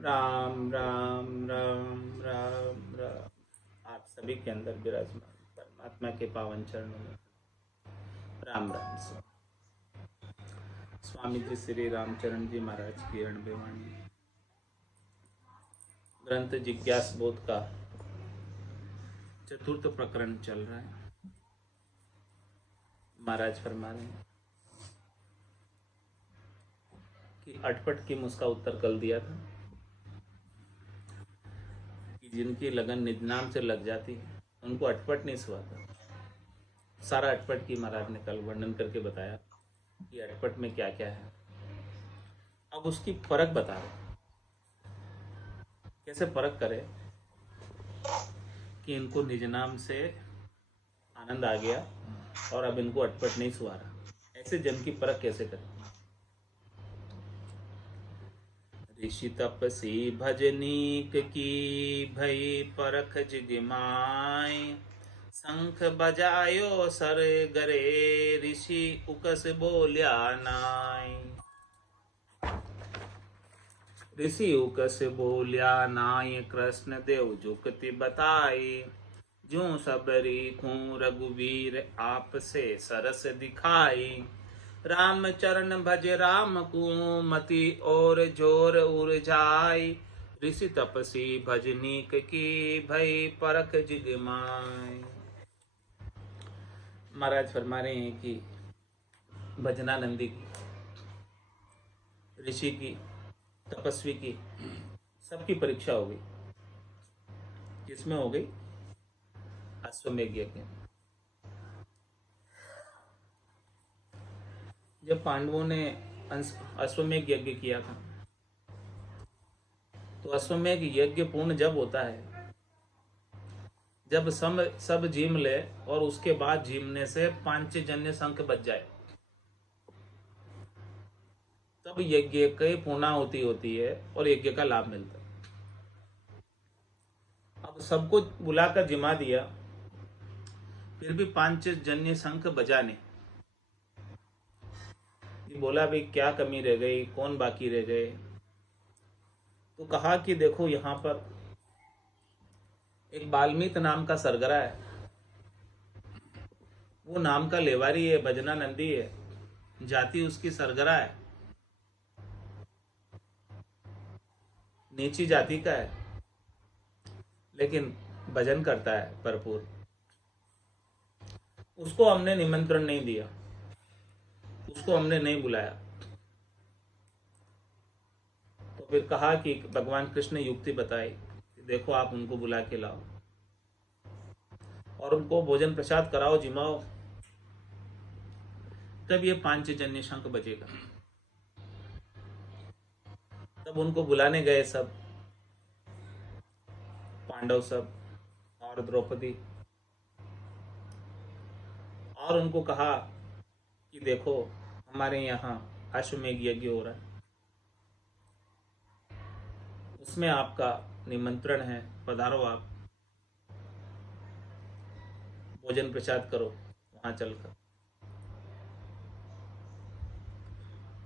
राम राम राम राम राम। आप सभी के अंदर विराजमान परमात्मा के पावन चरणों में राम राम से स्वामी जी श्री रामचरण जी महाराज की अणबे वाणी ग्रंथ जिज्ञास बोध का चतुर्थ प्रकरण चल रहा है। महाराज फरमा रहे हैं कि अटपट की मुझका उत्तर कल दिया था कि जिनकी लगन निज नाम से लग जाती है उनको अटपट नहीं सुहाता। सारा अटपट की महाराज ने कल वर्णन करके बताया कि अटपट में क्या क्या है। अब उसकी परख बता रहे कैसे परख करे कि इनको निज नाम से आनंद आ गया और अब इनको अटपट नहीं सुहा रहा। ऐसे जन की परख कैसे करें। ऋषि तपसी भजनीक की भई परख जिगमाय शंख बजायो सर गरे ऋषि उकस बोल्या नाय। ऋषि उकस बोल्या नाय कृष्ण देव जुकति बताई जो सबरी खूं रघुवीर आप से सरस दिखाई। राम चरण भज राम को मति और जोर उर्जाई ऋषि तपसी भजनीक की भई परख जिगमाय। महाराज फरमा रहे हैं कि भजनानंदी की, ऋषि की, तपस्वी की सबकी परीक्षा हो गई। किसमें हो गई? अश्वमेध यज्ञ। जब पांडवों ने अश्वमेध यज्ञ किया था तो अश्वमेध यज्ञ पूर्ण जब होता है जब सब जीम ले और उसके बाद जीमने से पांचजन्य संख बच जाए, तब यज्ञ की पूर्णाहुति होती है और यज्ञ का लाभ मिलता है। अब सबको बुलाकर जिमा दिया फिर भी पांचजन्य संख बजा नहीं। बोला भाई क्या कमी रह गई, कौन बाकी रह गए। तो कहा कि देखो यहां पर एक बाल्मीत नाम का सरगरा है, वो नाम का लेवारी है, भजनानंदी है, जाति उसकी सरगरा है, नीची जाति का है, लेकिन भजन करता है भरपूर। उसको हमने निमंत्रण नहीं दिया, उसको हमने नहीं बुलाया। तो फिर कहा कि भगवान कृष्ण ने युक्ति बताई कि देखो आप उनको बुला के लाओ और उनको भोजन प्रसाद कराओ, जिमाओ, तब ये पांचजन्य शंख बजेगा। तब उनको बुलाने गए सब पांडव सब और द्रौपदी, और उनको कहा कि देखो हमारे यहाँ अश्वमेध यज्ञ हो रहा है, उसमें आपका निमंत्रण है, पधारो, आप भोजन प्रसाद करो वहां चलकर।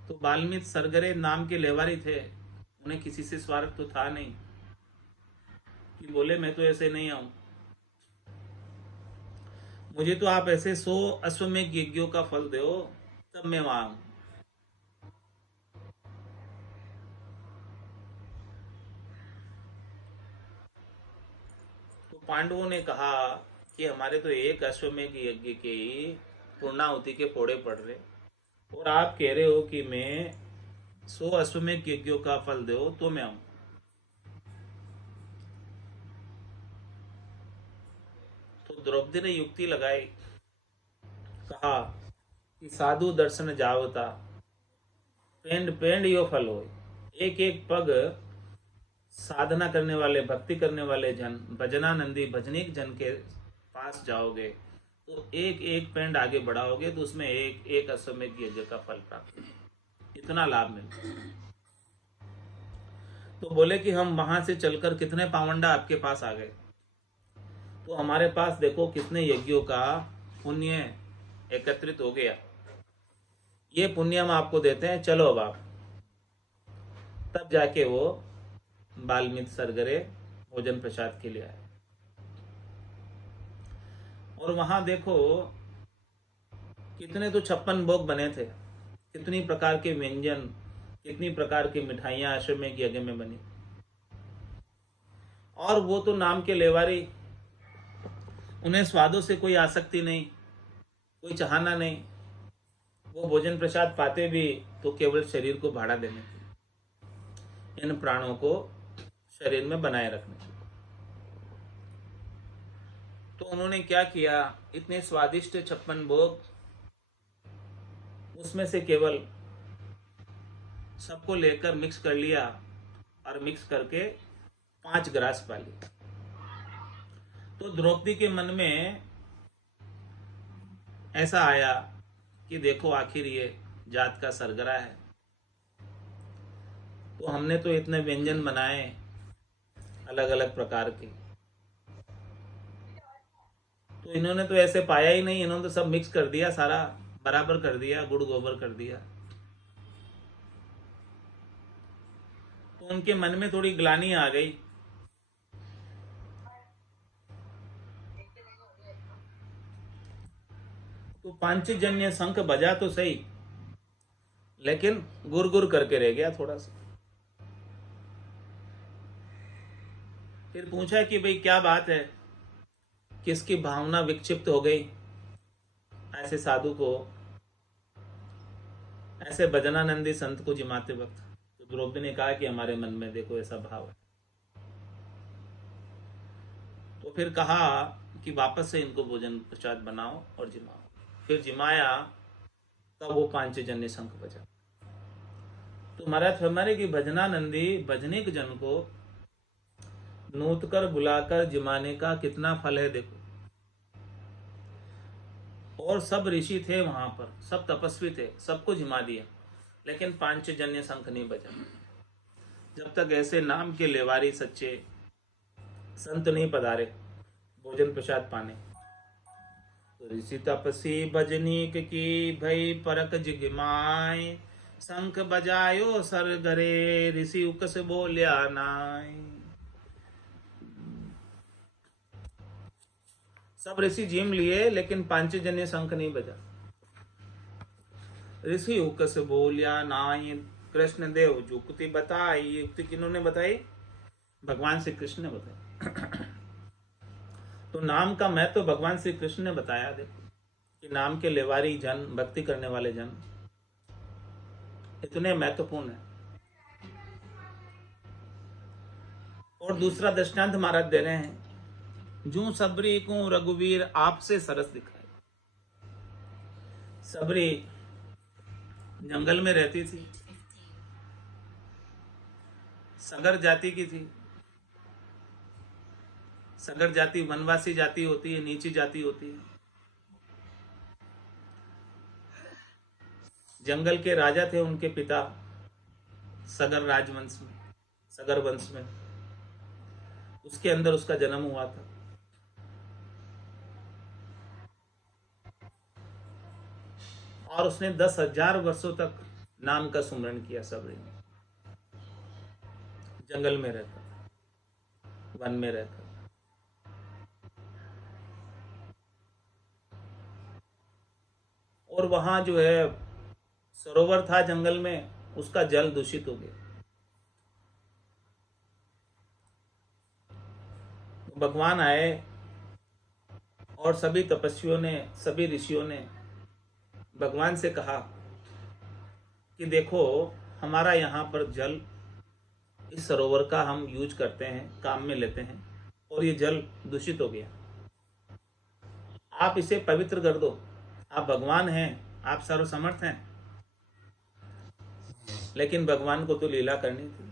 तो बाल्मीक सरगरे नाम के लेवारी थे, उन्हें किसी से स्वार्थ तो था नहीं कि बोले मैं तो ऐसे नहीं आऊं, मुझे तो आप ऐसे 100 अश्वमेध यज्ञों का फल दो तब मैं वहां आऊं। तो पांडवों ने कहा कि हमारे तो एक अश्वमेध यज्ञ के ही पूर्णाहुति के फोड़े पड़ रहे और आप कह रहे हो कि मैं 100 अश्वमेध यज्ञों का फल दो तो मैं आऊं। तो द्रौपदी ने युक्ति लगाई, कहा कि साधु दर्शन जावता पेंड पेंड यो फल हो। एक एक पग साधना करने वाले, भक्ति करने वाले जन, भजनानंदी भजनीक जन के पास जाओगे तो एक एक पेंड आगे बढ़ाओगे तो उसमें एक एक अश्वमेध यज्ञ का फल प्राप्त, इतना लाभ मिलता। तो बोले कि हम वहां से चलकर कितने पावंडा आपके पास आ गए, तो हमारे पास देखो कितने यज्ञों का पुण्य एकत्रित हो गया, ये पुण्य हम आपको देते हैं, चलो अब आप। तब जाके वो बाल्मीकि सरगरे भोजन प्रसाद के लिए आए। और वहां देखो कितने तो 56 भोग बने थे, कितनी प्रकार के व्यंजन, कितनी प्रकार की मिठाइयां आश्रम के यज्ञ में बनी। और वो तो नाम के लेवारी, उन्हें स्वादों से कोई आसक्ति नहीं, कोई चाहना नहीं। वो भोजन प्रसाद पाते भी तो केवल शरीर को भाड़ा देने के लिए, इन प्राणों को शरीर में बनाए रखने के लिए। तो उन्होंने क्या किया, इतने स्वादिष्ट 56 भोग, उसमें से केवल सबको लेकर मिक्स कर लिया और मिक्स करके 5 ग्रास पा लिया। तो द्रौपदी के मन में ऐसा आया कि देखो आखिर ये जात का सरगरा है, तो हमने तो इतने व्यंजन बनाए अलग अलग प्रकार के, तो इन्होंने तो ऐसे पाया ही नहीं, इन्होंने तो सब मिक्स कर दिया, सारा बराबर कर दिया, गुड़ गोबर कर दिया। तो उनके मन में थोड़ी ग्लानि आ गई। तो पांचजन्य शंख बजा तो सही, लेकिन गुर गुर करके रह गया थोड़ा सा। फिर पूछा कि भाई क्या बात है, किसकी भावना विक्षिप्त हो गई ऐसे साधु को, ऐसे भजनानंदी संत को जिमाते वक्त। तो द्रौपदी ने कहा कि हमारे मन में देखो ऐसा भाव है। तो फिर कहा कि वापस से इनको भोजन प्रसाद बनाओ और जिमाओ। फिर जिमाया, तब वो पांचजन्य शंख बजा। तो महाराज फरमाने की भजनानंदी भजनिक जन को नूत कर बुलाकर जिमाने का कितना फल है देखो। और सब ऋषि थे वहां पर, सब तपस्वी थे, सबको जिमा दिया, लेकिन पांचजन्य शंख नहीं बजा। जब तक ऐसे नाम के लेवारी सच्चे संत नहीं पधारे भोजन प्रसाद पाने। तो ऋषि तपसी भजनीक की भई परक जिगमाय, शंख बजायो सर गरे ऋषि उकस बोल्या नाय। सब ऋषि जिम लिए, लेकिन पांचजन्य शंख नहीं बजा। ऋषि उकस बोलिया नाय, कृष्ण देव जुक्ति बताई। युक्ति किन्होंने बताई? भगवान श्री कृष्ण ने बताई। तो नाम का महत्व तो भगवान श्री कृष्ण ने बताया। देखो कि नाम के लेवारी जन, भक्ति करने वाले जन इतने महत्वपूर्ण है। और दूसरा दृष्टांत महाराज दे रहे हैं, जू सबरी को रघुवीर आपसे सरस दिखाए। सबरी जंगल में रहती थी, सगर जाति की थी। सगर जाति वनवासी जाति होती है, नीची जाति होती है। जंगल के राजा थे उनके पिता, सगर राजवंश में, सगर वंश में, उसके अंदर उसका जन्म हुआ था। और उसने 10,000 वर्षों तक नाम का सुमरण किया सबरी ने, जंगल में रहकर, वन में रहकर। और वहां जो है सरोवर था जंगल में, उसका जल दूषित हो गया। भगवान आए और सभी तपस्वियों ने, सभी ऋषियों ने भगवान से कहा कि देखो हमारा यहाँ पर जल, इस सरोवर का हम यूज करते हैं, काम में लेते हैं, और ये जल दूषित हो गया। आप इसे पवित्र कर दो। आप भगवान हैं, आप सर्वसमर्थ हैं। लेकिन भगवान को तो लीला करनी थी,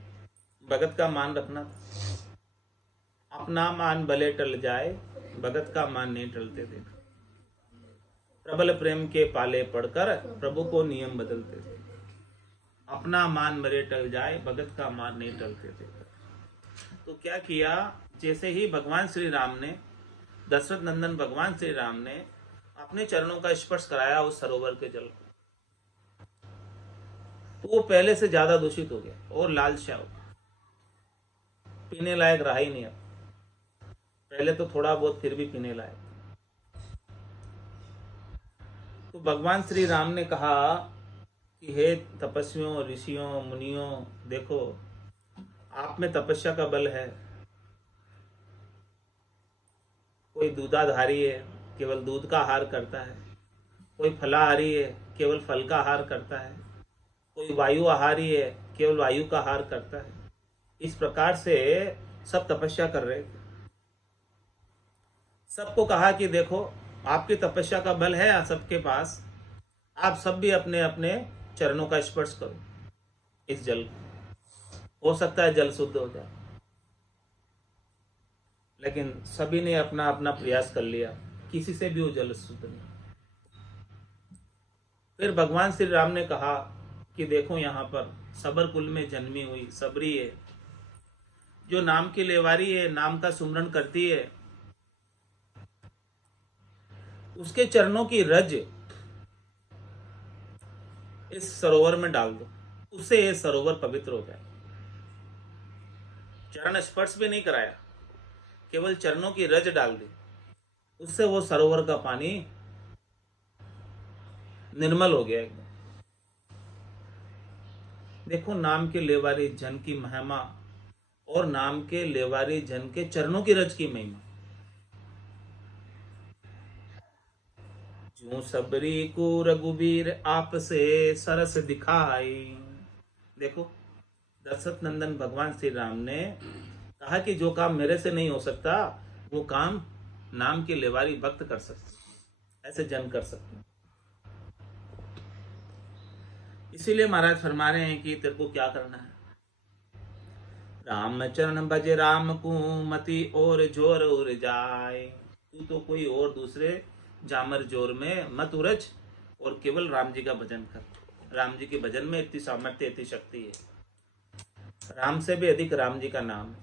भगत का मान रखना था। अपना मान भले टल जाए, भगत का मान नहीं टलते थे। प्रबल प्रेम के पाले पड़कर प्रभु को नियम बदलते थे। अपना मान भले टल जाए, भगत का मान नहीं टलते थे। तो क्या किया, जैसे ही भगवान श्री राम ने, दशरथ नंदन भगवान श्री राम ने अपने चरणों का स्पर्श कराया उस सरोवर के जल को, तो वो पहले से ज्यादा दूषित हो गया और लाल स्याह हो गया। पीने लायक रहा ही नहीं अब। पहले तो थोड़ा बहुत, फिर भी पीने लायक। तो भगवान श्री राम ने कहा कि हे तपस्वियों, ऋषियों, मुनियों, देखो आप में तपस्या का बल है। कोई दूधाधारी है, केवल दूध का आहार करता है। कोई फलाहारी है, केवल फल का आहार करता है। कोई वायु आहारी है, केवल वायु का आहार करता है। इस प्रकार से सब तपस्या कर रहे थे। सबको कहा कि देखो आपकी तपस्या का बल है सबके पास, आप सब भी अपने अपने चरणों का स्पर्श करो इस जल को। हो सकता है जल शुद्ध हो जाए। लेकिन सभी ने अपना अपना प्रयास कर लिया, किसी से भी वो जल शुद्ध नहीं। फिर भगवान श्री राम ने कहा कि देखो यहाँ पर सबर कुल में जन्मी हुई सबरी है, जो नाम की लेवारी है, नाम का सुमरन करती है, उसके चरणों की रज इस सरोवर में डाल दो, उससे ये सरोवर पवित्र हो जाए। चरण स्पर्श भी नहीं कराया, केवल चरणों की रज डाल दी, उससे वो सरोवर का पानी निर्मल हो गया एकदम। देखो नाम के लेवारी जन की महिमा और नाम के लेवारी जन के चरणों की रज की महिमा। जो सबरी को रघुबीर आपसे सरस दिखाई। देखो दशरथ नंदन भगवान श्री राम ने कहा कि जो काम मेरे से नहीं हो सकता वो काम नाम के लेवारी भक्त कर सकते, ऐसे जन कर सकते। इसीलिए महाराज फरमा रहे हैं कि तेरे को क्या करना है। राम चरण भज राम को मति और जोर उर जाए। तू तो कोई और दूसरे जामर जोर में मत उलझ और केवल राम जी का भजन कर। राम जी के भजन में इतनी सामर्थ्य, इतनी शक्ति है। राम से भी अधिक राम जी का नाम है।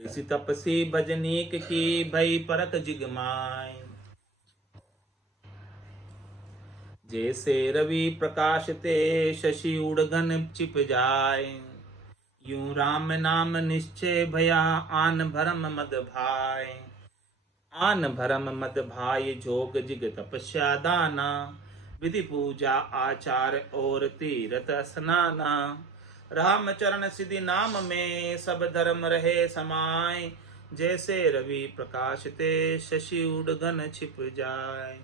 ऋषि तपसी भजनीक की भई परक जिगमाय। जैसे रवि प्रकाश ते शशि उड़गन छिप जाए। यूं राम नाम निश्चय भया आन भरम मद भाई। आन भरम मद भाई जोग जिग तपस्या दाना। विधि पूजा आचार और तीरथ स्नाना। राम चरण सिद्धि नाम में सब धर्म रहे समाय। जैसे रवि प्रकाश ते शशि उड़गन छिप जाए।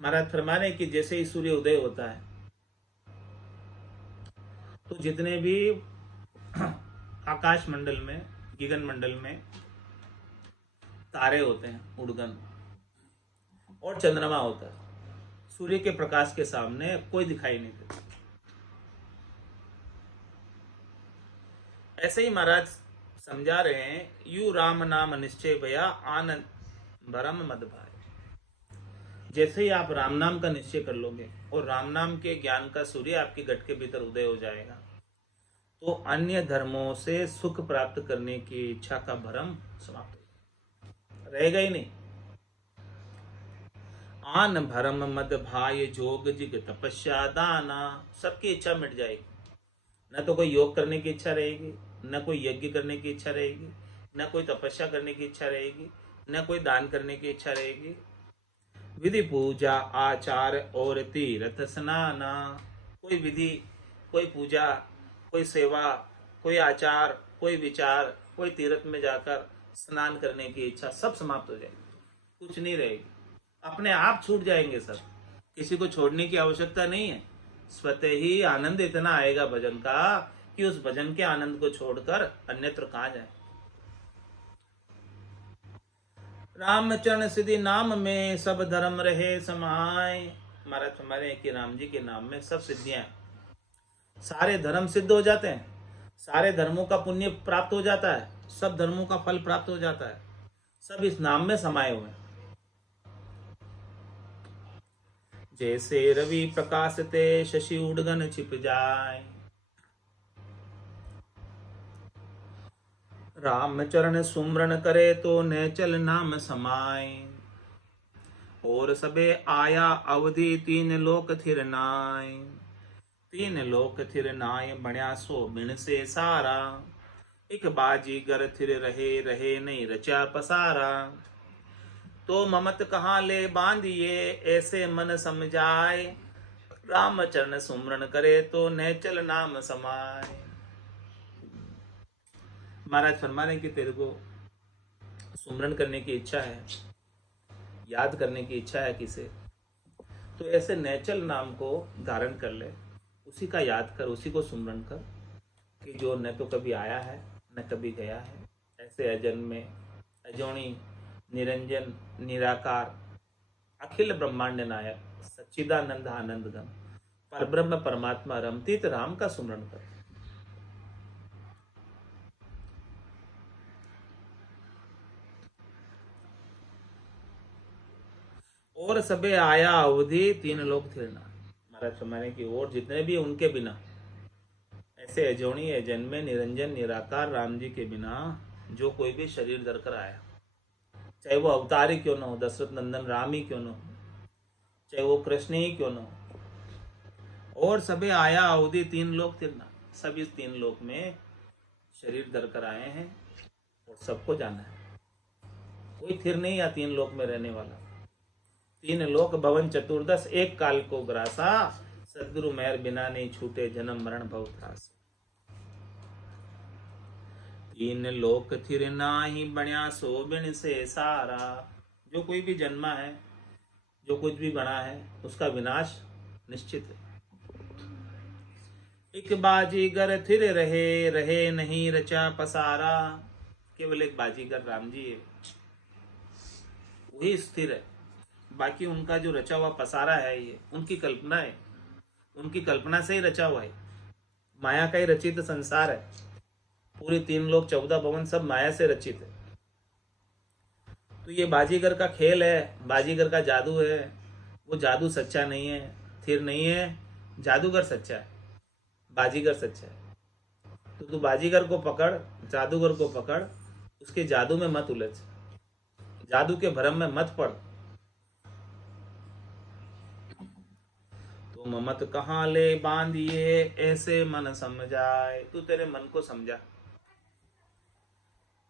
महाराज फरमाने कि जैसे ही सूर्य उदय होता है तो जितने भी आकाश मंडल में, गगन मंडल में तारे होते हैं उड़गन, और चंद्रमा होता है, सूर्य के प्रकाश के सामने कोई दिखाई नहीं देता। ऐसे ही महाराज समझा रहे हैं, यू राम नाम निश्चय भया आनंद भरम मद भाई। जैसे ही आप राम नाम का निश्चय कर लोगे और राम नाम के ज्ञान का सूर्य आपके गट के भीतर उदय हो जाएगा, तो अन्य धर्मों से सुख प्राप्त करने की इच्छा का भ्रम समाप्त रहेगा ही नहीं। आन भरम मद भाई जोग जिग तपस्या दाना। सबकी इच्छा मिट जाएगी। न तो कोई योग करने की इच्छा रहेगी, न कोई यज्ञ करने की इच्छा रहेगी, न कोई तपस्या करने की इच्छा रहेगी, न कोई दान करने की इच्छा रहेगी। विधि पूजा आचार और तीर्थ स्नाना। कोई विधि, कोई पूजा, कोई सेवा, कोई आचार, कोई विचार, कोई तीर्थ में जाकर स्नान करने की इच्छा सब समाप्त हो जाएगी, कुछ नहीं रहेगी। अपने आप छूट जाएंगे सब, किसी को छोड़ने की आवश्यकता नहीं है। स्वतः ही आनंद इतना आएगा भजन का कि उस भजन के आनंद को छोड़कर अन्यत्र कहाँ जाए। रामचरण सिद्धि नाम में सब धर्म रहे समाय। महाराज हमारे कि राम जी के नाम में सब सिद्धियां, सारे धर्म सिद्ध हो जाते हैं, सारे धर्मों का पुण्य प्राप्त हो जाता है, सब धर्मों का फल प्राप्त हो जाता है, सब इस नाम में समाये हुए हैं। जैसे रवि प्रकाश ते शशि उड़गन छिप जाए। राम चरण सुमरन करे तो नेचल नाम समाय। और सबे आया अवधि तीन लोक थिर नाय। तीन लोक थिर नाय बण्या सो बिन से सारा। एक बाजीगर थिर रहे रहे नहीं रचा पसारा। तो ममत कहाँ ले बांधिए ऐसे मन समझाए। राम चरण सुमरन करे तो नेचल नाम समाए। महाराज फरमा रहे कि तेरे को सुमरन करने की इच्छा है, याद करने की इच्छा है किसे, तो ऐसे नेचल नाम को धारण कर ले, उसी का याद कर, उसी को सुमरन कर कि जो न तो कभी आया है न कभी गया है। ऐसे अजन्म में अजोनी निरंजन निराकार अखिल ब्रह्मांड नायक सच्चिदानंद आनंदगम परब्रह्म परमात्मा रमतीत राम का सुमरण कर। और सबे आया अवधि तीन लोग थिरना। महाराज फरमाने की और जितने भी उनके बिना, ऐसे अजोनी अजन्मे निरंजन निराकार राम जी के बिना जो कोई भी शरीर धर कर आया, चाहे वो अवतारी क्यों न हो, दशरथ नंदन राम ही क्यों न हो, चाहे वो कृष्ण ही क्यों न हो, और सबे आया अवधि तीन लोग थिरना, सब इस तीन लोक में शरीर धर कर आए हैं और सबको जाना है। कोई थिर नहीं या तीन लोक में रहने वाला। तीन लोक भवन चतुर्दश एक काल को ग्रासा। सदगुरु मेहर बिना नहीं छूटे जन्म मरण भव त्रास। तीन लोक थिर नाही बण्या सो बिन से सारा। जो कोई भी जन्मा है, जो कुछ भी बना है, उसका विनाश निश्चित है। एक बाजीगर थिर रहे रहे नहीं रचा पसारा। केवल एक बाजीगर राम जी है, वही स्थिर है। बाकी उनका जो रचा हुआ पसारा है, ये उनकी कल्पना है, उनकी कल्पना से ही रचा हुआ है। माया का ही रचित संसार है। पूरी तीन लोक 14 भवन सब माया से रचित है। तो ये बाजीगर का खेल है, बाजीगर का जादू है। वो जादू सच्चा नहीं है, स्थिर नहीं है। जादूगर सच्चा है, बाजीगर सच्चा है। तो तू बाजीगर को पकड़, जादूगर को पकड़, उसके जादू में मत उलझ, जादू के भ्रम में मत पड़। तो ममत कहाँ ले बांधिए ऐसे मन समझाए। तू तेरे मन को समझा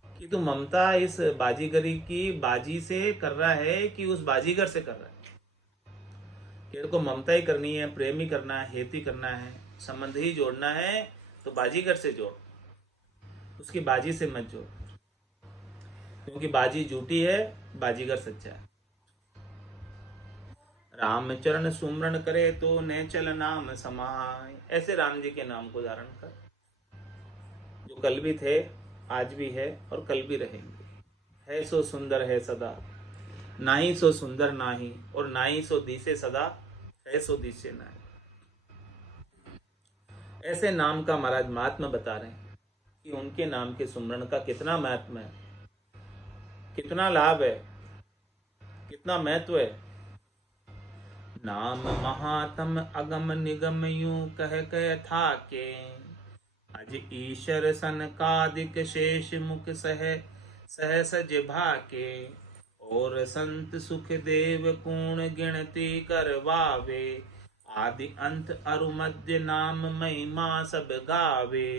कि तू ममता इस बाजीगरी की बाजी से कर रहा है कि उस बाजीगर से कर रहा है। तेरे को ममता ही करनी है, प्रेम ही करना है, हेत ही करना है, संबंध ही जोड़ना है, तो बाजीगर से जोड़, उसकी बाजी से मत जोड़। क्योंकि बाजी झूठी है, बाजीगर सच्चा है। राम चरण सुमरन करे तो नेचल नाम समाय। ऐसे राम जी के नाम को धारण कर, जो कल भी थे, आज भी है और कल भी रहेंगे। है सो सुंदर है सदा, नाही सो सुंदर नाही, और नाही सो दिसे सदा, है सो दिसे नाही। ऐसे नाम का महाराज महात्मा बता रहे हैं कि उनके नाम के सुमरण का कितना महात्मा है, कितना लाभ है, कितना महत्व है। नाम महात्म अगम निगम यूं कह था के। अज ईश्वर सनकादिक शेष मुख सह सज भाके। और संत सुख देव पूर्ण गिनती करवावे। आदि अंत अरु मध्य नाम महिमा सब गावे।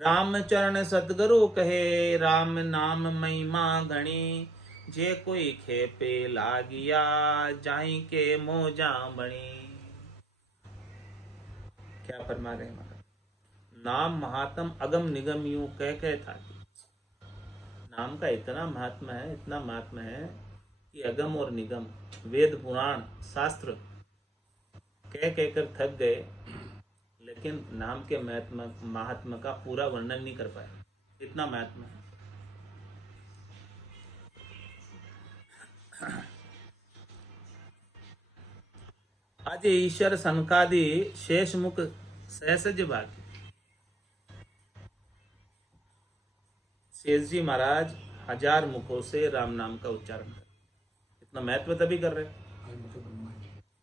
राम चरण सतगुरु कहे राम नाम महिमा घनी। जे कोई खेपे लागिया जाई के मोजा बणी। क्या फरमा रहे हैं? नाम महात्म अगम निगम यूं कह था। नाम का इतना महात्मा है, इतना महात्मा है कि अगम और निगम, वेद पुराण शास्त्र कह कर थक गए, लेकिन नाम के महात्मा का पूरा वर्णन नहीं कर पाए। इतना महात्मा है। आज ईश्वर सनकादि शेष मुख सहसज भागी। शेष जी महाराज 1000 मुखों से राम नाम का उच्चारण कर, इतना महत्व तभी कर रहे।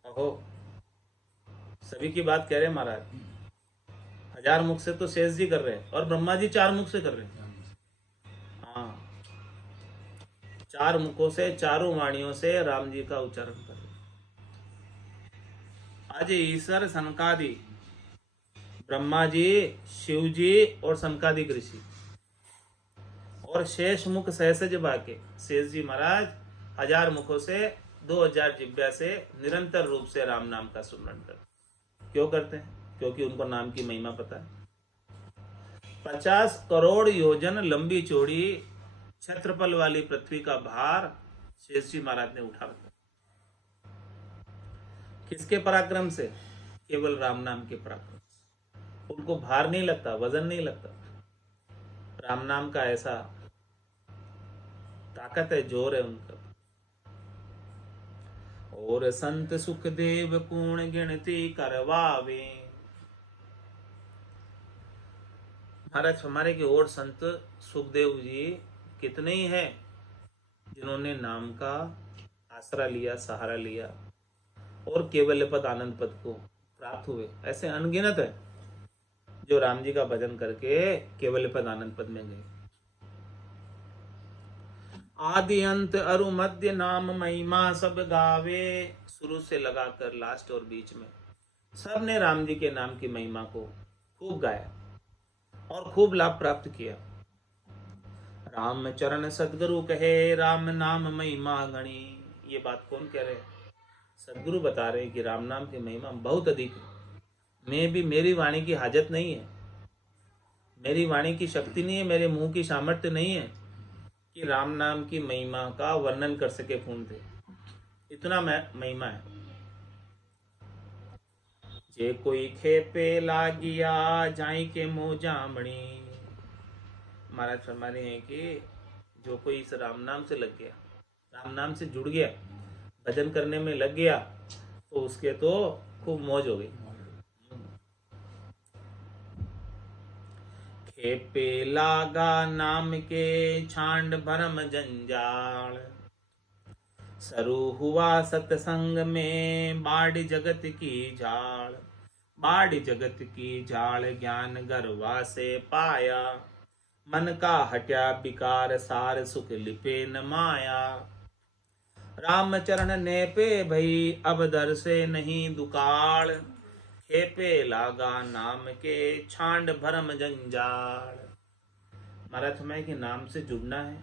अहो, सभी की बात कह रहे महाराज। 1000 मुख से तो शेष जी कर रहे हैं, और ब्रह्मा जी 4 मुख से कर रहे हैं। हाँ, 4 मुखों से, चारों वाणियों से राम जी का उच्चारण कर रहे। आज ईश्वर सनकादि, ब्रह्मा जी, शिव जी और सनकादिक ऋषि और शेष मुख सहसज बाके, शेष जी महाराज 1000 मुखों से 2000 जिब्या से निरंतर रूप से राम नाम का सुमरण करते। क्यों करते हैं? क्योंकि उनको नाम की महिमा पता है। 50 करोड़ योजन लंबी चौड़ी क्षेत्रफल वाली पृथ्वी का भार शेष जी महाराज ने उठा रखा। किसके पराक्रम से? केवल राम नाम के पराक्रम से। उनको भार नहीं लगता, वजन नहीं लगता। राम नाम का ऐसा ताकत है, जोर है उनका। और संत सुखदेव पूर्ण गिनती करवावे। महाराज हमारे की और संत सुखदेव जी कितने ही हैं जिन्होंने नाम का आसरा लिया, सहारा लिया और केवल पद आनंद पद को प्राप्त हुए। ऐसे अनगिनत है जो राम जी का भजन करके केवल पद आनंद पद में गए। आदि अंत अरु मध्य नाम महिमा सब गावे। शुरू से लगाकर लास्ट और बीच में सब ने राम जी के नाम की महिमा को खूब गाया और खूब लाभ प्राप्त किया। राम चरण सदगुरु कहे, राम नाम महिमा गणी। ये बात कौन कह रहे? सदगुरु बता रहे हैं कि राम नाम की महिमा बहुत अधिक है। मैं भी, मेरी वाणी की हाजत नहीं है, मेरी वाणी की शक्ति नहीं है, मेरे मुंह की सामर्थ्य नहीं है कि राम नाम की महिमा का वर्णन कर सके फोन पे। इतना महिमा है। जे कोई खेपे लागिया जाई के मोह जामणी। महाराज फरमा रहे हैं कि जो कोई इस राम नाम से लग गया, राम नाम से जुड़ गया, भजन करने में लग गया, तो उसके तो खूब मौज हो गई। खेपे लागा नाम के छांड भरम जंजाल। सरू हुआ सत्संग में बाढ़ जगत की झाड़। बाढ़ जगत की झाड़ ज्ञान गर्वा से पाया। मन का हट्या विकार सार सुख लिपे न माया। राम चरण ने पे भई अब दर से नहीं दुकाल। खेपे लागा नाम के छांड भरम जंजाल। महाराज हमें कि नाम से जुड़ना है,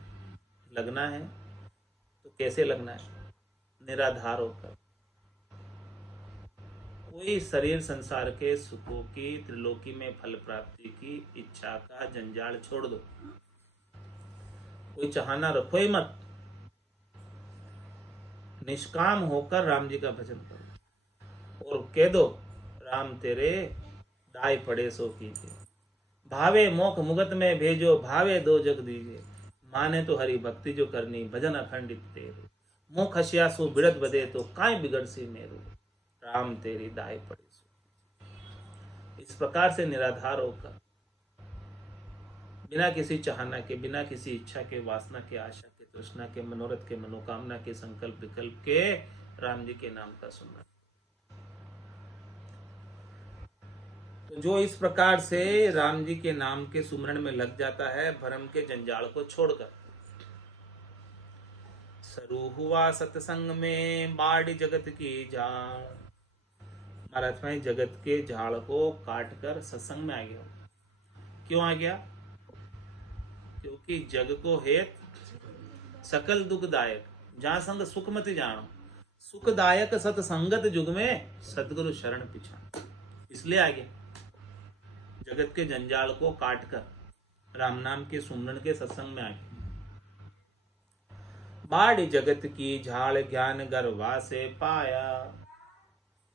लगना है, तो कैसे लगना है? निराधार होकर। कोई शरीर संसार के सुखों की, त्रिलोकी में फल प्राप्ति की इच्छा का जंजाल छोड़ दो। कोई चाहना रखो ही मत। निष्काम होकर राम जी का भजन करो और कह दो, राम तेरे दाय पड़े सो कीजिए। भावे मोख मुगत में भेजो, भावे दो जग दीजिए। माने तो हरि भक्ति जो करनी, भजन अखंडित तेरे। मुख हसिया सो बिड़त बदे, तो काय बिगड़ सी मेरो। राम तेरी दाय पड़े सो। इस प्रकार से निराधार होकर, बिना किसी चाहना के, बिना किसी इच्छा के, वासना के, आशा के, तृष्णा के, मनोरथ के, मनोकामना के, संकल्प विकल्प के राम जी के नाम का सुनना। तो जो इस प्रकार से राम जी के नाम के सुमरण में लग जाता है, भरम के जंजाल को छोड़कर, सरू हुआ सत्संग में बाढ़ जगत की झाड़। महाराज में जगत के झाड़ को काट कर सत्संग में आ गया। क्यों आ गया? क्योंकि जग को हेत सकल दुखदायक, जहां संग सुख मत जानो। सुखदायक सत्संगत जुग में सतगुरु शरण पिछाड़। इसलिए आ गया। जगत के जंजाल को काट कर राम नाम के सुमरण के सत्संग में आ गया। बाढ़ जगत की झाड़ ज्ञान गर्वा से पाया।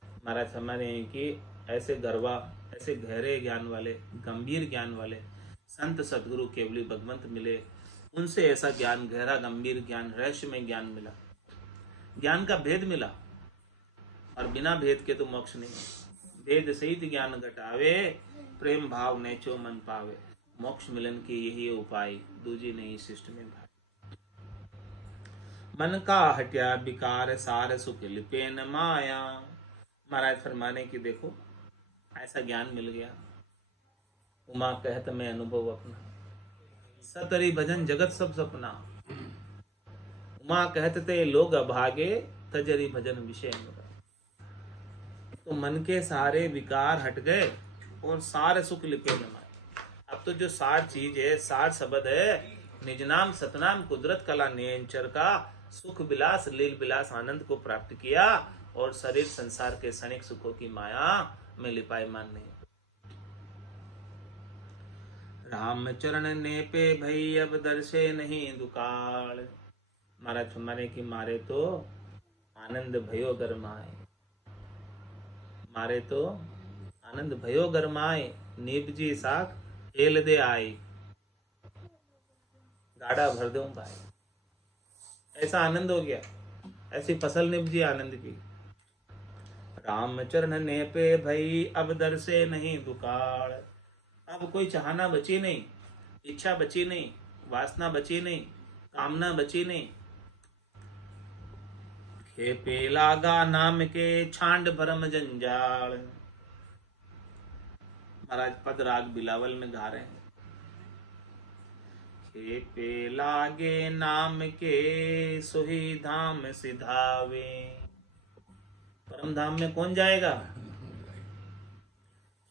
महाराज समझ रहे हैं कि ऐसे गर्वा, ऐसे गहरे ज्ञान वाले, गंभीर ज्ञान वाले संत सदगुरु केवली भगवंत मिले। उनसे ऐसा ज्ञान, गहरा गंभीर ज्ञान, रहस्यमय ज्ञान मिला, ज्ञान का भेद मिला। और बिना भेद के तो मोक्ष नहीं। भेद सहित ज्ञान घटावे, प्रेम भाव नेचो मन पावे। मोक्ष मिलन की यही उपाय, दूजी नहीं शिष्ट में भाई। मन का हट्या विकार सार सुख लिपे न माया। महाराज फरमाने की देखो, ऐसा ज्ञान मिल गया। उमा कहत मैं अनुभव अपना, सतरी भजन जगत सब सपना। उमा कहत ते लोग अभागे, तजरी भजन विषय। तो मन के सारे विकार हट गए और सारे सुख लिपे जमाए। अब तो जो सार चीज है, सार शब्द है, निज नाम सतनाम कुदरत कला नियंचर का सुख विलास लील विलास आनंद को प्राप्त किया और शरीर संसार के क्षणिक सुखों की माया में लिपायमान नहीं। राम चरण ने पे भई अब दर्शे नहीं दुकाल। महाराज फरमाने की मारे तो आनंद भयो गरमाए, मारे तो आनंद भयो गरमाए, निपजी साख हेल दे आई, गाड़ा भर दूं भाई। ऐसा आनंद हो गया, ऐसी फसल निपजी आनंद की। राम चरण ने पे भई अब दर से नहीं दुकाड़। अब कोई चाहना बची नहीं, इच्छा बची नहीं, वासना बची नहीं, कामना बची नहीं। खेपे लागा नाम के छांड भरम जंजाल। महाराज पद राग बिलावल में गा रहे हैं। खेपे लागे नाम के सोही धाम सिधावे। परम धाम में कौन जाएगा?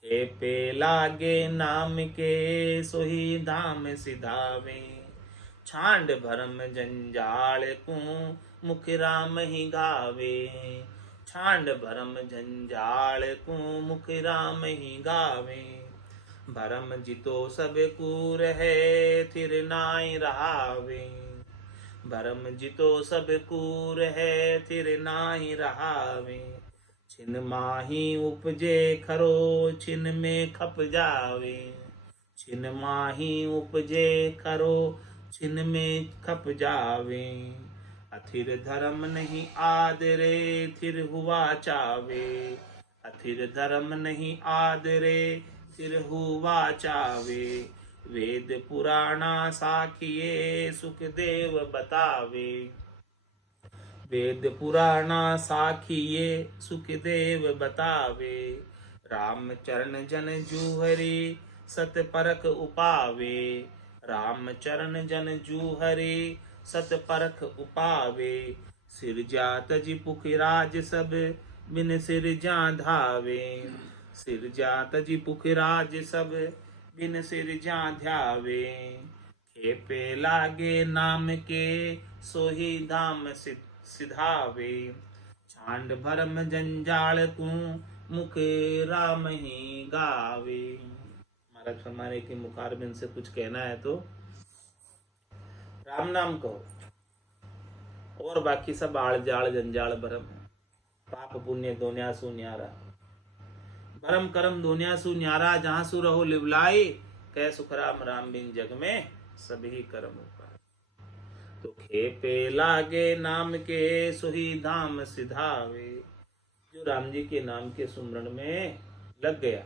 खेपे लागे नाम के सोही धाम सिधावे। छांड भरम जंजाल को मुख राम ही गावे। छांड भरम जंजाल को मुख राम ही गावे। भरम जितो सब कूर है थिर नाई रहावे। भरम जितो सब कूर है थिर नाई रहावे। छिन माही उपजे खरो छिन में खप जावे। छिन माही उपजे खरो छिन में खप जावे। अथिर धर्म नहीं आदरे थिर हुआ चावे। अथिर धर्म नहीं आदरे थिर हुआ चावे। वेद पुराणा साखिए सुखदेव बतावे। वेद पुराणा साखिए सुखदेव बतावे। राम चरण जन जूहरी सत परख उपावे। राम चरण जन जूहरी सत परख उपावे। सिरजा तजी पुखराज सब बिन सिरजा धावे। सिरजा तजी पुखराज सब बिन सिरजा ध्यावे। खेपे लागे नाम के सोही धाम सिधावे। छांड भरम जंजाल को मुख राम ही गावे। महाराज फरमाने के मुखारबिन से कुछ कहना है तो राम नाम कहो और बाकी सब आड़ जाड़ जंजाल भरम है। पाप पुण्य दोनिया सु न्यारा। भरम करम दोनिया सु न्यारा। जहां सु रहो लिवलाई कह सुखराम राम बिन जग में सभी कर्म उपाय। तो खेपे लागे नाम के सोही धाम सिधावे। जो राम जी के नाम के सुमरण में लग गया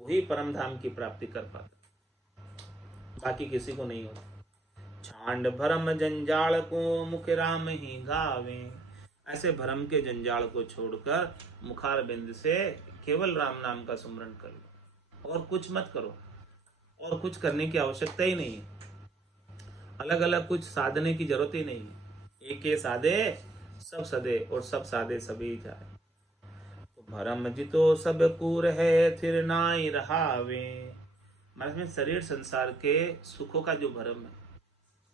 वही परम धाम की प्राप्ति कर पाता, बाकी किसी को नहीं होता। छांड भरम जंजाल को मुख राम ही गावे। ऐसे भरम के जंजाल को छोड़कर मुखार बिंद से केवल राम नाम का सुमरण कर लो और कुछ मत करो, और कुछ करने की आवश्यकता ही नहीं है। अलग अलग कुछ साधने की जरूरत ही नहीं है। एक साधे सब सदे और सब साधे सभी जाए। तो भरम जितो सब कूर है थिर नाई रहावे। मतलब में शरीर संसार के सुखों का जो भरम है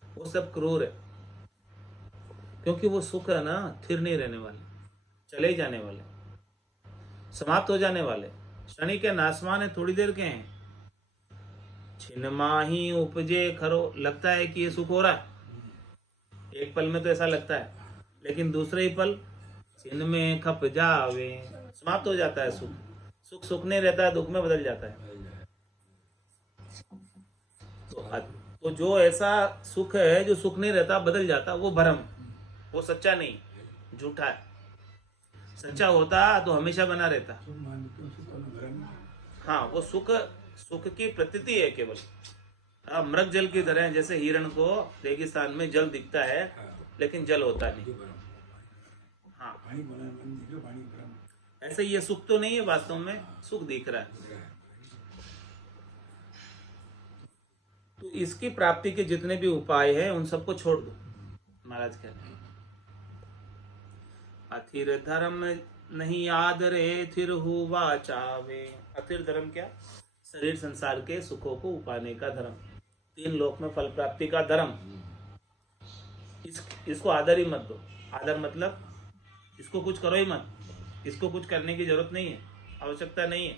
वो सब क्रूर है, क्योंकि वो सुख है ना थिर नहीं रहने वाले, चले जाने वाले, समाप्त हो जाने वाले, शनि के नासमान है, थोड़ी देर के हैं। छिन माही उपजे खरो। लगता है कि ये सुख हो रहा है, एक पल में तो ऐसा लगता है, लेकिन दूसरे ही पल छिन में खप जावे, समाप्त हो जाता है सुख। सुख सुख नहीं रहता है, दुख में बदल जाता है। तो जो ऐसा सुख है जो सुख नहीं रहता बदल जाता, वो भ्रम, वो सच्चा नहीं, झूठा है। सच्चा होता तो हमेशा बना रहता। हाँ, वो सुख सुख की प्रतीति है केवल। मृग जल की तरह, जैसे हिरण को रेगिस्तान में जल दिखता है लेकिन जल होता नहीं। हाँ, ऐसे ये सुख तो नहीं है, वास्तव में सुख दिख रहा है। तो इसकी प्राप्ति के जितने भी उपाय हैं उन सबको छोड़ दो, महाराज कहते हैं। अथिर धर्म नहीं आदरे थिर हुआ चावे। अतिर धर्म क्या? शरीर संसार के सुखों को उपाने का धर्म, 3 लोक में फल प्राप्ति का धर्म। इसको आदर ही मत दो। आदर मतलब इसको कुछ करो ही मत, इसको कुछ करने की जरूरत नहीं है, आवश्यकता नहीं है।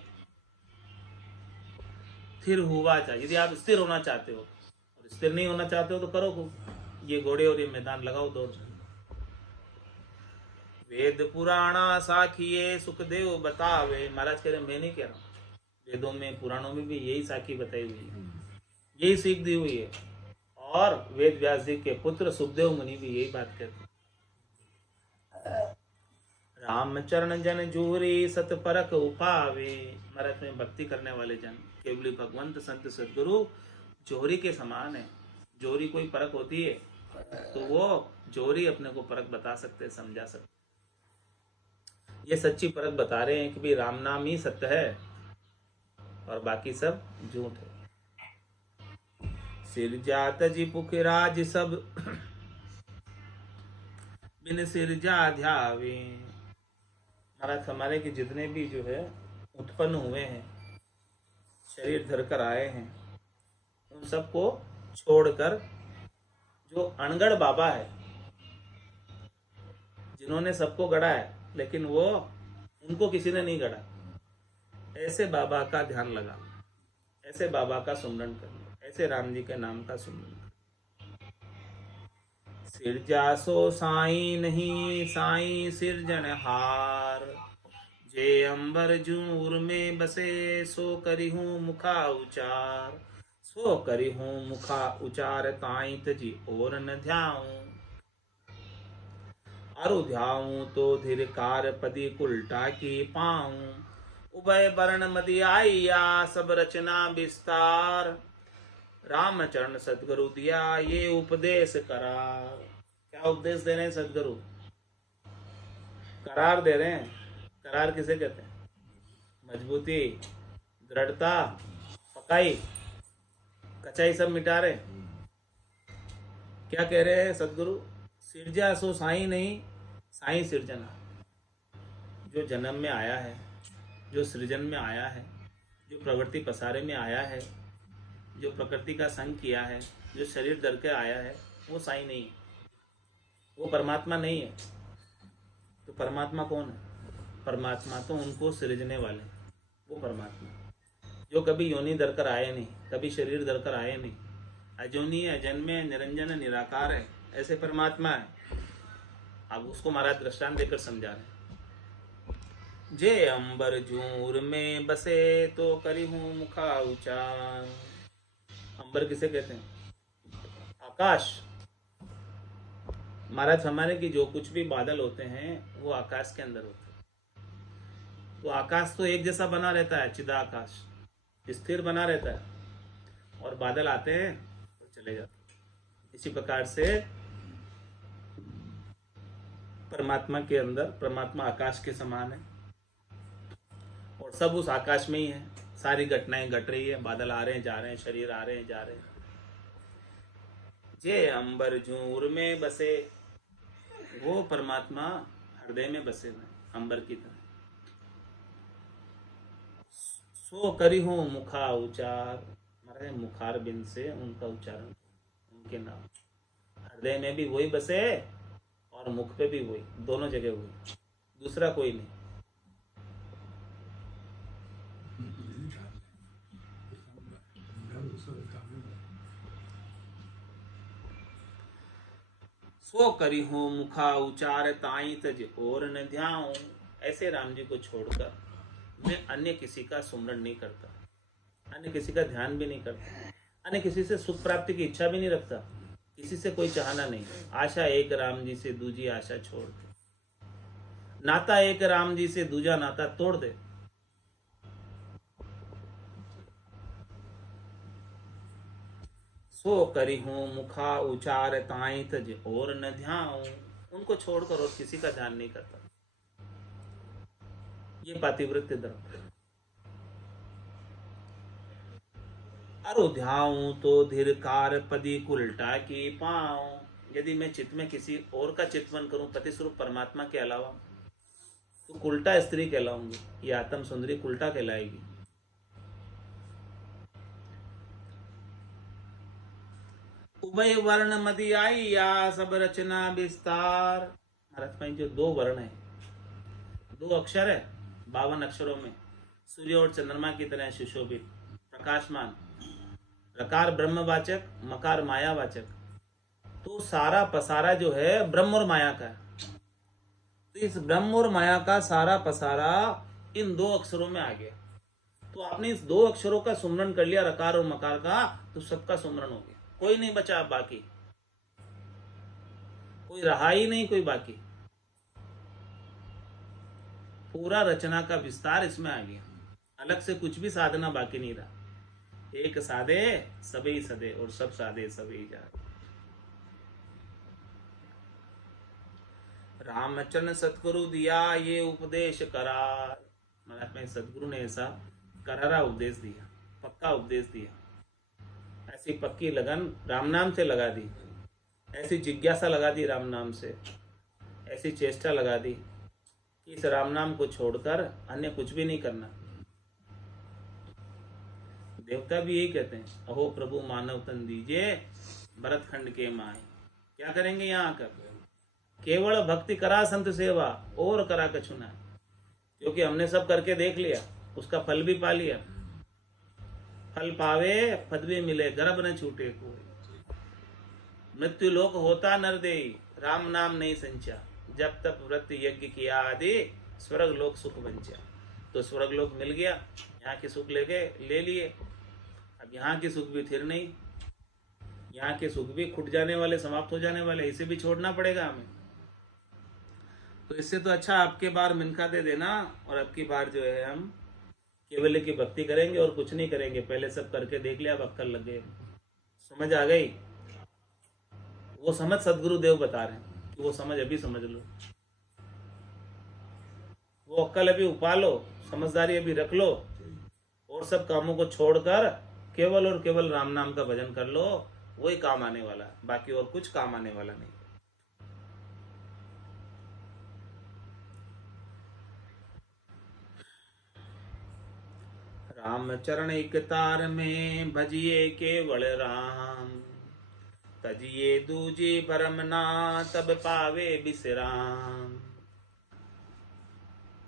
स्थिर हुआ चाहिए। यदि आप स्थिर होना चाहते हो, और स्थिर नहीं होना चाहते हो तो करो खूब। ये घोड़े और ये मैदान लगाओ दौड़। वेद पुराणा साखिए सुखदेव बतावे। महाराज कह रहे मैं नहीं कह रहा हूँ, वेदों में पुराणों में भी यही साखी बताई हुई है, यही सीख दी हुई है। और वेद व्यास जी के पुत्र सुखदेव मुनि भी यही बात कहते हैं। रामचरण जन जूरी सत परक उपावे। महाराज में भक्ति करने वाले जन केवली भगवंत संत सदगुरु जोहरी के समान है। जोहरी कोई परख होती है तो वो जोहरी अपने को परख बता सकते, समझा सकते। ये सच्ची परख बता रहे हैं कि भी राम नाम ही सत्य है और बाकी सब झूठ है। सिर जात जी पुखराज सब बिन सिर जा ध्यावे। महाराज हमारे के जितने भी जो है उत्पन्न हुए हैं, शरीर धरकर आए हैं, उन सबको छोड़कर जो अनगढ़ बाबा है, जिन्होंने सबको गढ़ा है लेकिन वो उनको किसी ने नहीं गढ़ा, ऐसे बाबा का ध्यान लगा, ऐसे बाबा का सुमरन कर लो, ऐसे राम जी के नाम का सुमरन कर। सिरजासो साई नहीं साई सिरजनहार। जे अंबर जूर में बसे सो करी हूँ मुखा उचार। सो करी हूँ मुखा उचार ताई तजी और न ध्याऊं। अरु ध्याऊं तो धीरकार पदी कुलटा की पाऊं। उभय वर्ण मदि आइया सब रचना विस्तार। रामचरण सदगुरु दिया ये उपदेश करार। क्या उपदेश दे रहे हैं सदगुरु? करार दे रहे हैं। करार किसे कहते हैं? मजबूती, दृढ़ता, पकाई, कचाई सब मिटा रहे। क्या कह रहे हैं सदगुरु? सिरजा सो साई नहीं साई सिरजना। जो जन्म में आया है, जो सृजन में आया है, जो प्रवृत्ति पसारे में आया है, जो प्रकृति का संग किया है, जो शरीर धर के आया है, वो साई नहीं है, वो परमात्मा नहीं है। तो परमात्मा कौन है? परमात्मा तो उनको सृजने वाले, वो परमात्मा जो कभी योनि धर कर आए नहीं, कभी शरीर धर कर आए नहीं, अजोनी अजन्मे निरंजन निराकार है, ऐसे परमात्मा है। अब उसको महाराज दृष्टांत देकर समझा रहे। जे अंबर जूर में बसे तो करी हूँ मुखा उचार। अंबर किसे कहते हैं? आकाश। महाराज हमारे की जो कुछ भी बादल होते हैं वो आकाश के अंदर होते हैं। तो आकाश तो एक जैसा बना रहता है, चिदाकाश स्थिर बना रहता है, और बादल आते हैं तो चले जाते हैं। इसी प्रकार से परमात्मा के अंदर, परमात्मा आकाश के समान है और सब उस आकाश में ही है। सारी घटनाएं घट रही है, बादल आ रहे हैं जा रहे हैं, शरीर आ रहे हैं जा रहे हैं। जे अंबर जूर में बसे, वो परमात्मा हृदय में बसे हुए, अंबर की तरह। सो करी हूँ मुखा उचार। हमारे मुखार बिंद से उनका उच्चारण, उनके नाम। हृदय में भी वही बसे और मुख पे भी वही, दोनों जगह वही, दूसरा कोई नहीं। सो करी हूँ मुखा उचार ताई तज और न ध्याऊं। ऐसे राम जी को छोड़कर मैं अन्य किसी का सुमरण नहीं करता, अन्य किसी का ध्यान भी नहीं करता, अन्य किसी से सुख प्राप्ति की इच्छा भी नहीं रखता, किसी से कोई चाहना नहीं। आशा एक राम जी से दूजी आशा छोड़ दे, नाता एक राम जी से दूजा नाता तोड़ दे। सो करी हूँ मुखा उचार ताई तज और न ध्याऊं। उनको छोड़कर और किसी का ध्यान नहीं करता। ये पातिव्रत्य धर्म। अरु ध्याऊं तो धीरकार पदी कुलटा की पाऊं। यदि मैं चित्त में किसी और का चिंतन करूं, पति स्वरूप परमात्मा के अलावा, तो कुलटा स्त्री कहलाऊंगी, ये आत्म सुंदरी कुलटा कहलाएगी। उभय वर्ण मदि आई या सब रचना विस्तार। महाराज भाई जो दो वर्ण है, दो अक्षर है 52 अक्षरों में, सूर्य और चंद्रमा की तरह सुशोभित प्रकाशमान, रकार ब्रह्मवाचक, मकार मायावाचक, तो सारा पसारा जो है ब्रह्म और माया का है। तो इस ब्रह्म और माया का सारा पसारा इन दो अक्षरों में आ गया। तो आपने इस दो अक्षरों का सुमरन कर लिया, रकार और मकार का, तो सबका सुमरन हो गया, कोई नहीं बचा बाकी, कोई रहा ही नहीं कोई बाकी। पूरा रचना का विस्तार इसमें आ गया, अलग से कुछ भी साधना बाकी नहीं रहा। एक साधे सभी सदे और सब साधे सभी जाते। रामचरण सतगुरु दिया ये उपदेश करार। महाराज में सतगुरु ने ऐसा करारा उपदेश दिया, पक्का उपदेश दिया। ऐसी पक्की लगन राम नाम से लगा दी, ऐसी जिज्ञासा लगा दी राम नाम से, ऐसी चेष्टा लगा दी कि इस राम नाम को छोड़कर अन्य कुछ भी नहीं करना। देवता भी यही कहते हैं, अहो प्रभु मानव तन दीजिए भरत खंड के माए। क्या करेंगे यहाँ आकर? केवल भक्ति करा संत सेवा और करा कछु ना, क्योंकि हमने सब करके देख लिया, उसका फल भी पा लिया। फल पावे पद भी मिले, गर्भ न छूटे कोई। मृत्यु लोक होता नरदेई, राम नाम नहीं संचा। जब तक व्रत यज्ञ किया आदि, स्वर्ग लोक सुख बंचा। तो स्वर्ग लोक मिल गया, यहाँ के सुख ले लिए। अब यहाँ के सुख भी थिर नहीं, यहाँ के सुख भी खुट जाने वाले, समाप्त हो जाने वाले, इसे भी छोड़ना पड़ेगा हमें। तो इससे तो अच्छा आपके बार मिनखा दे देना, और अब की बार जो है हम केवल की भक्ति करेंगे और कुछ नहीं करेंगे। पहले सब करके देख लिया, अब अक्कल लग गए, समझ आ गई। वो समझ सदगुरु देव बता रहे हैं कि वो समझ अभी समझ लो, वो अक्कल अभी उपा लो, समझदारी अभी रख लो, और सब कामों को छोड़कर केवल और केवल राम नाम का भजन कर लो। वही काम आने वाला, बाकी और कुछ काम आने वाला नहीं। राम चरण एक तार में भजिए केवल राम, तजिए दूजी परम ना तब पावे विश्राम।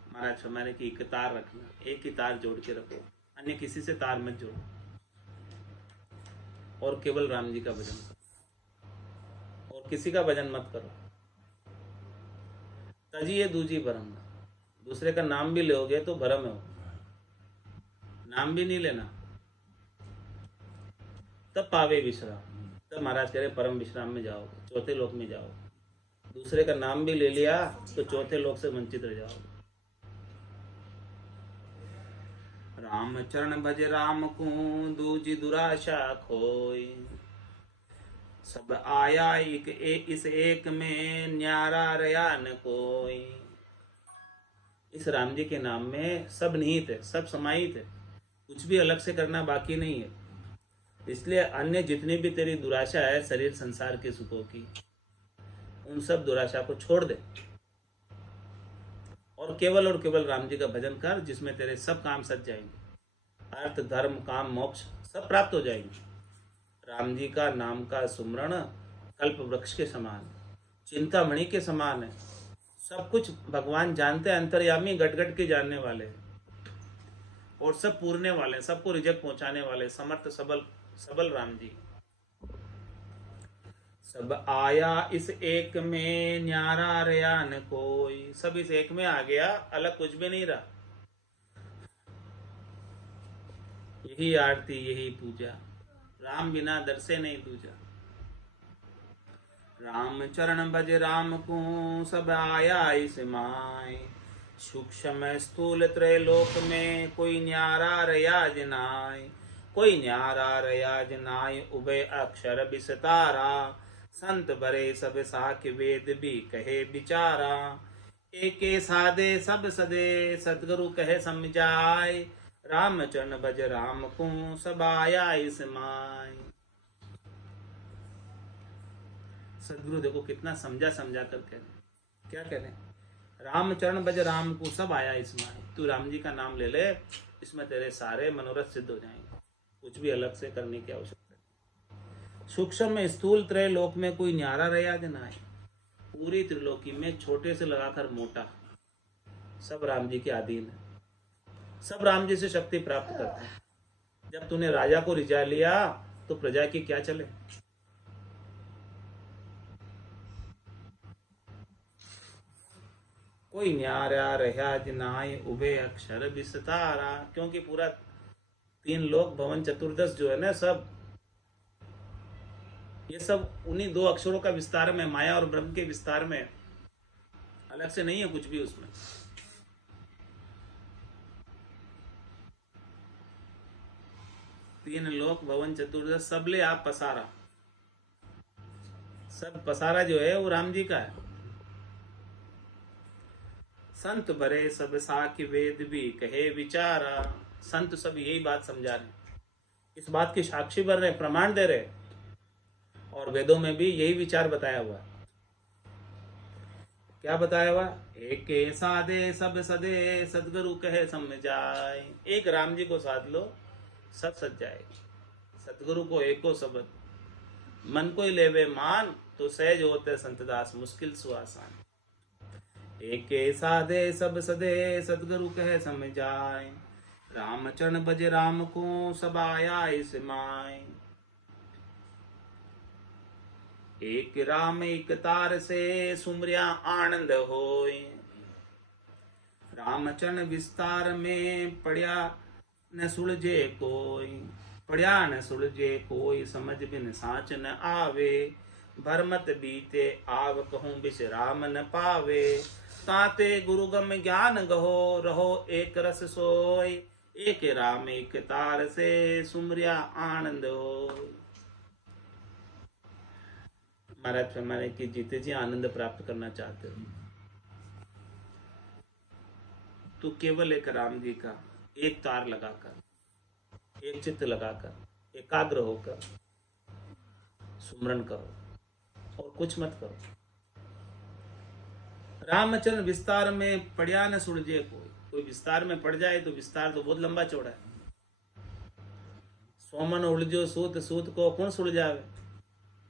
महाराज हमारे की एक तार रखना, एक ही तार जोड़ के रखो, अन्य किसी से तार मत जोड़ो, और केवल राम जी का भजन करो, और किसी का भजन मत करो। तजिए दूजी भरम, दूसरे का नाम भी लोगे तो भरम है, नाम भी नहीं लेना, तब पावे विश्राम। तब महाराज कह रहे परम विश्राम में जाओगे, चौथे लोक में जाओगे। दूसरे का नाम भी ले लिया तो चौथे लोक से वंचित रह जाओगे। राम चरण भज राम को दूजी दुराशा खोई, सब आया इस एक में न्यारा रया न कोई। इस राम जी के नाम में सब निहित है, सब समाहित है, कुछ भी अलग से करना बाकी नहीं है। इसलिए अन्य जितनी भी तेरी दुराशा है शरीर संसार के सुखों की, उन सब दुराशा को छोड़ दे, और केवल राम जी का भजन कर, जिसमें तेरे सब काम सज जाएंगे। अर्थ धर्म काम मोक्ष सब प्राप्त हो जाएंगे। राम जी का नाम का सुमरण कल्प वृक्ष के समान, चिंतामणि के समान है। सब कुछ भगवान जानते हैं, अंतर्यामी गट गट के जानने वाले हैं, और सब पूरने वाले, सबको रिजक पहुंचाने वाले, समर्थ सबल राम जी। सब आया इस एक में न्यारा रया न कोई। सब इस एक में आ गया, अलग कुछ भी नहीं रहा। यही आरती यही पूजा, राम बिना दर से नहीं दूजा। राम चरण भज राम को सब आया इस माय, सूक्ष्म स्थूल त्रैलोक में कोई न्यारा रया जनाय। कोई न्यारा रया जनाय उभय अक्षर विस्तारा, संत बरे सब साख्य वेद भी कहे विचारा। एके साधे सब सदे सतगुरु कहे समझाय, राम चरण भज राम को सब आया इस माय। सदगुरु देखो कितना समझा कर कह रहे, क्या कह रहे हैं? रामचरण भज राम को सब आया इसमें, तू राम जी का नाम ले ले, इसमें तेरे सारे मनोरथ सिद्ध हो जाएंगे, कुछ भी अलग से करने की आवश्यकता नहीं। सूक्ष्म में स्थूल त्रय लोक में कोई न्यारा रहा ज ना है, पूरी त्रिलोकी में छोटे से लगाकर मोटा सब राम जी के अधीन है, सब राम जी से शक्ति प्राप्त करते हैं। जब तूने राजा को रिझा लिया तो प्रजा की क्या चले। कोई न्यारा रहा जिनाय उभे अक्षर विस्तारा, क्योंकि पूरा 3 लोक भवन चतुर्दश जो है ना, सब ये सब उन्हीं 2 अक्षरों का विस्तार में, माया और ब्रह्म के विस्तार में, अलग से नहीं है कुछ भी उसमें। तीन लोक भवन चतुर्दश सबले आप पसारा, सब पसारा जो है वो राम जी का है। संत भरे सब साखी वेद भी कहे विचारा, संत सब यही बात समझा रहे, इस बात की साक्षी बन रहे, प्रमाण दे रहे, और वेदों में भी यही विचार बताया हुआ। क्या बताया हुआ? एक साधे सब सदे सदगुरु कहे समझाए, एक राम जी को साध लो सब सज जाए, सतगुरु को एको शब्द मन को ही लेवे मान, तो सहज होते संतदास मुश्किल सुआसान। एक साधे सब सदे सदगुरु कहे समझाए, राम चरण भज राम को सब आया इस माय। एक राम एक तार से सुमरिया आनंद होय, राम चरण विस्तार में पढ़िया न सुलझे कोई, पढ़िया न सुलझे कोई समझ बिन साच न आवे, भरमत बीते आव कहूँ विश्राम न पावे, ताते गुरुगम ज्ञान गहो रहो एक रस सोय, एक राम एक तार से सुमरिया आनंद होय। महाराज फरमाने की जीते जी आनंद प्राप्त करना चाहते हो तो केवल एक राम जी का एक तार लगाकर, एक चित्त लगाकर, एकाग्र होकर सुमरन करो और कुछ मत करो। रामचरण विस्तार में पढ़िया न सुलझे कोई विस्तार में पड़ जाए तो विस्तार तो बहुत लंबा चौड़ा है। सोमन उलझो सूत, सूत को कौन सुलझावे,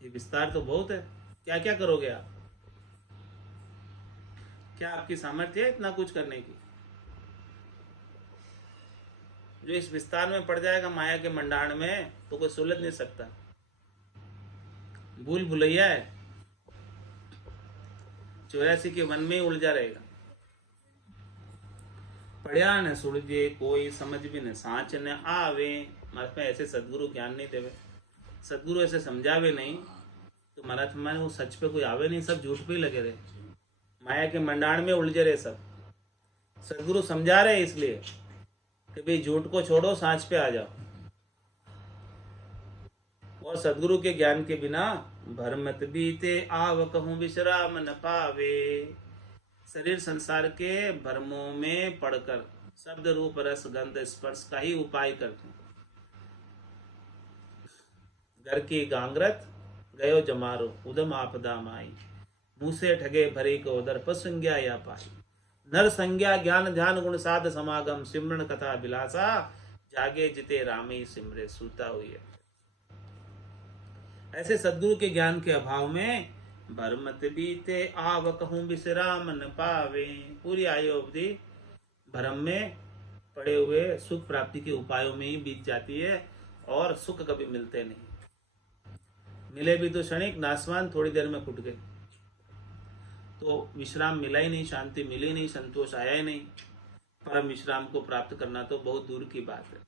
ये विस्तार तो बहुत है। क्या क्या करोगे आप? क्या आपकी सामर्थ्य है इतना कुछ करने की? जो इस विस्तार में पड़ जाएगा माया के मंडाण में तो कोई सुलझ नहीं सकता, भूल भुलैया है, 84 के वन में ही उलझा रहेगा। पढ़िया न सुलझे कोई समझ भी न साँच न आवे, महाराज में ऐसे सदगुरु ज्ञान नहीं देवे, सदगुरु ऐसे समझावे नहीं तो महाराज में वो सच पे कोई आवे नहीं, सब झूठ पे ही लगे रहे, माया के मंडाण में उलझे रहे सब। सदगुरु समझा रहे इसलिए कि भाई झूठ को छोड़ो, सांच पे आ जाओ। और सदगुरु के ज्ञान के बिना भरमत बीते आव कहूँ विश्राम न पावे, शरीर संसार के भ्रमों में पड़कर शब्द रूप रस गंध स्पर्श का ही उपाय करते हैं। घर की गांगरत गयो जमारो उदम आपदा माई, मुँह से ठगे भरी को दर्प संज्ञा या पाई, नर संज्ञा ज्ञान ध्यान गुण साध समागम, सिमरन कथा बिलासा जागे जिते रामी सिमरे सूता हुई है। ऐसे सदगुरु के ज्ञान के अभाव में भरमत बीते आव कहूँ विश्राम न पावे, पूरी आयु अवधि भ्रम में पड़े हुए सुख प्राप्ति के उपायों में ही बीत जाती है और सुख कभी मिलते नहीं। मिले भी तो क्षणिक, नासवान थोड़ी देर में फुट गए, तो विश्राम मिला ही नहीं, शांति मिली नहीं, संतोष आया ही नहीं। परम विश्राम को प्राप्त करना तो बहुत दूर की बात है,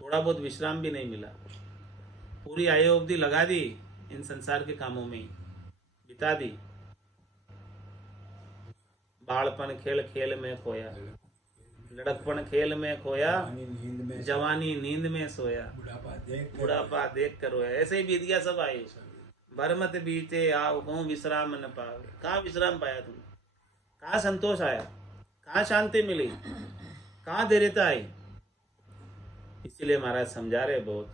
थोड़ा बहुत विश्राम भी नहीं मिला, पूरी आयु अवधि लगा दी इन संसार के कामों में ही बिता दी। बालपन खेल खेल में खोया, लड़कपन खेल में खोया, जवानी नींद में सोया, बुढ़ापा देख कर रोया, ऐसे ही बीत गया सब आयु। भरमत बीते आओ कहूँ विश्राम न पावे, कहाँ विश्राम पाया तुमने? कहाँ संतोष आया? कहाँ शांति मिली? कहाँ धैर्यता आई? इसलिए महाराज समझा रहे बहुत,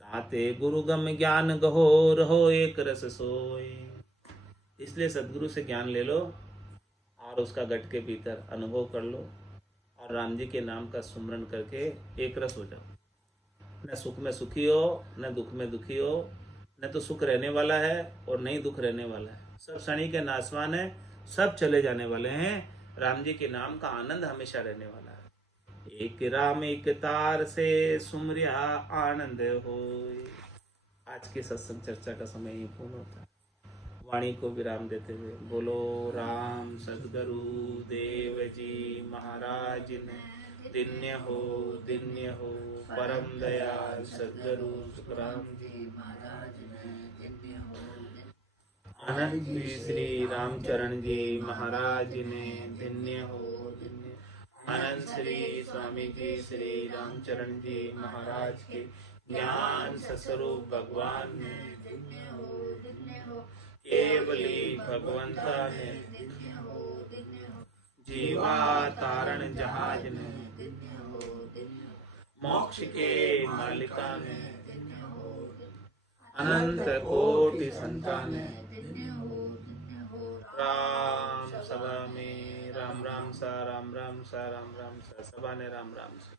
ताते गुरु गम ज्ञान गहो रहो एक रस सोए। इसलिए सदगुरु से ज्ञान ले लो, और उसका घट के भीतर अनुभव कर लो और राम जी के नाम का सुमरन करके एक रस हो जाओ। न सुख में सुखी हो, न दुख में दुखी हो, न तो सुख रहने वाला है और न ही दुख रहने वाला है। सब शनि के नासवान है, सब चले जाने वाले हैं। राम जी के नाम का आनंद हमेशा रहने वाला है। एक राम एक तार से सुमरिया आनंद हो। आज के सत्संग चर्चा का समय ही पूर्ण होता है। वाणी को विराम देते हुए बोलो राम सदगुरु देव जी महाराज ने दिन्य हो, दिन्य हो। परम दयाल सदगुरु सुखराम जी महाराज ने दिन्य हो। अनंत श्री रामचरण जी महाराज ने दिन्य हो, दिन्य। अनंत श्री स्वामी जी श्री रामचरण जी महाराज के ज्ञान स्वरूप भगवान ने दिन्य हो, दिन्य हो। केवली भगवंता ने जीवा तारण जहाज ने मोक्ष के मालिका ने अनंत कोटि संतान ने राम सभा में राम राम सा राम राम सा राम राम सा सभा ने राम राम सा।